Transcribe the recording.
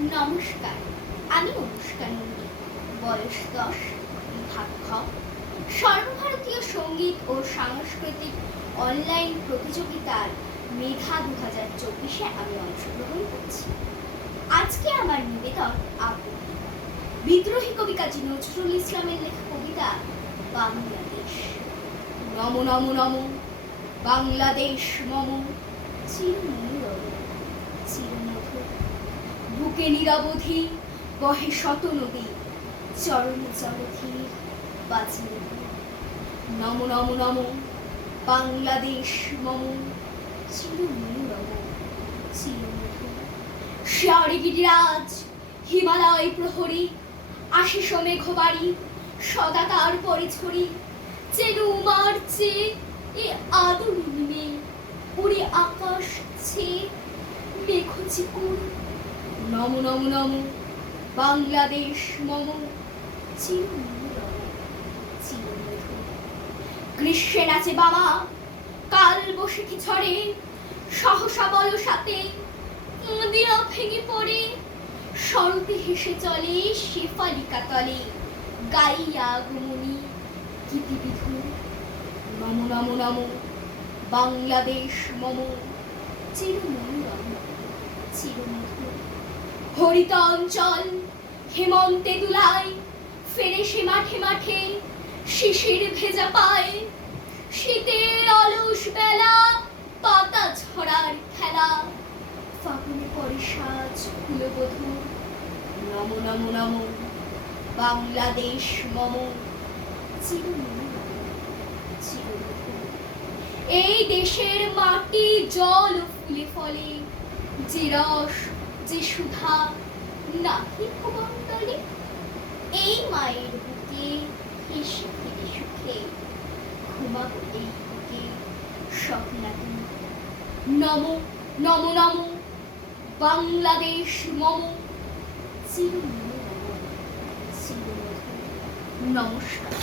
নমস্কার, আমি অনুষ্কা নন্দী। বয়স 10, বিভাগ খ। সর্বভারতীয় সঙ্গীত ও সাংস্কৃতিক অনলাইন প্রতিযোগিতার মেধা 2024-এ আমি অংশগ্রহণ করছি। আজকে আমার নিবেদন আবৃত্তি। বিদ্রোহী কবি কাজী নজরুল ইসলামের লেখা কবিতা বাংলাদেশ। নম নম নম বাংলাদেশ মম, চিরমধুর চিরমধুর। বুকে নিরবধি বহে শত নদী, চরণ জলধীর বাজে নম নম নম বাংলাদেশ মম, চিরমধুর চিরমধুর। শিয়ারি গিরিরাজ হিমালয় প্রহরী, আশিস মেঘবাড়ি সদা তার পরে ছড়ি। চেনু উমার চেয়ে এ আদরি নিমে, উড়ে আকাশ ছেয়ে মেঘ চিকুর। নম নম নম বাংলাদেশ মম, চিরমধুর চিরমধুর। গ্রীষ্মে নাচে বাবা, কাল বৈশাখী ঝড়ে, সহসা বল সাথে দিয়া ভেঙে পড়ে। শরতে হেসে চলে শেফালিকা তলে, গাইয়া আগমনী গীতিবিধুর। নম নম নম বাংলাদেশ মম, চিরমধুর চিরমধুর। হরিত অঞ্চল হেমন্তে দুলায়, ফেরে সে মাঠে মাঠে শিশির ভেজা পায়। শীতের অলস বেলা পাতা ঝরার খেলা, ফাগুনে পরে সাজ ফুলবধূ। নম নম নম বাংলাদেশ মম, চিরমধুর চিরমধুর। এই দেশের মাটি জল ফুলে ফলে, যে রস যে সুধা নাহি ভুবন্তলে। এই মায়ের বুকে হেসে ফিরে সুখে, ঘুমাবো এই বুকে স্বপ্নাতে। নম নম নম বাংলাদেশ মম, চিরমধুর চিরমধুর। নমস্কার।